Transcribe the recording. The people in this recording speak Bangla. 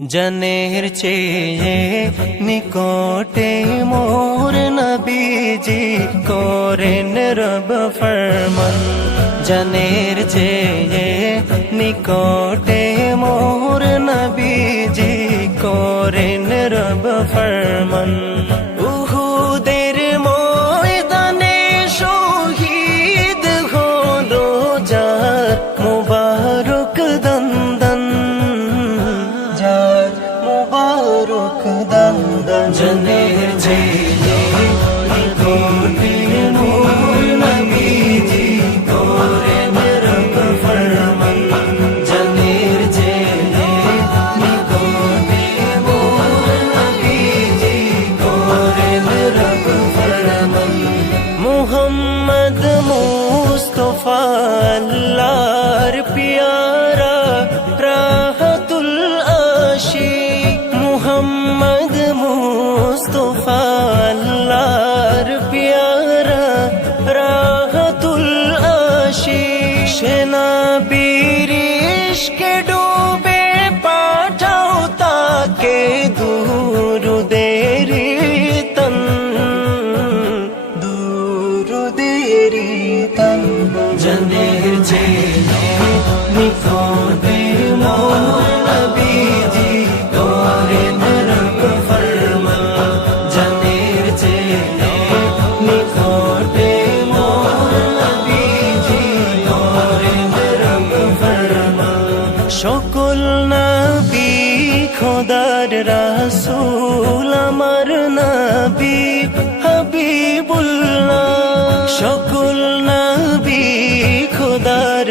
জনের চেয়ে নিকটে মোর নবীজি করেন রব ফরমান। জনের চেয়ে নিকটে মোর নবীজি করেন রব ফরমান। উহুদের ময়দানে শহীদ হলো যার মুবারক দন্দন, যার মুবারক দন্দন। জনের চেয়ে নিকটে মোর নবীজি করেন রব ফরমান। জনের চেয়ে নিকটে মোর নবীজি করেন রব ফরমান। মুহাম্মদ মুস্তাফা আল্লাহর প্যারা রাহতুল আশিক। মুহাম্মদ মুস্তাফা আল্লাহর প্যারা রাহতুল আশিক। সেনা বীর ইশকে ডুবে পাঠাও তাকে দুরুদের তন, দুরুদের তন। জনের চেয়ে নিকটে মোর নবীজি করেন রব ফরমান। জনের চেয়ে নিকটে মোর নবীজি করেন রব ফরমান। সকল নবী খোদার রাসূল আমার নবী হাবিবুল্লাহ। সকল নবী খোদার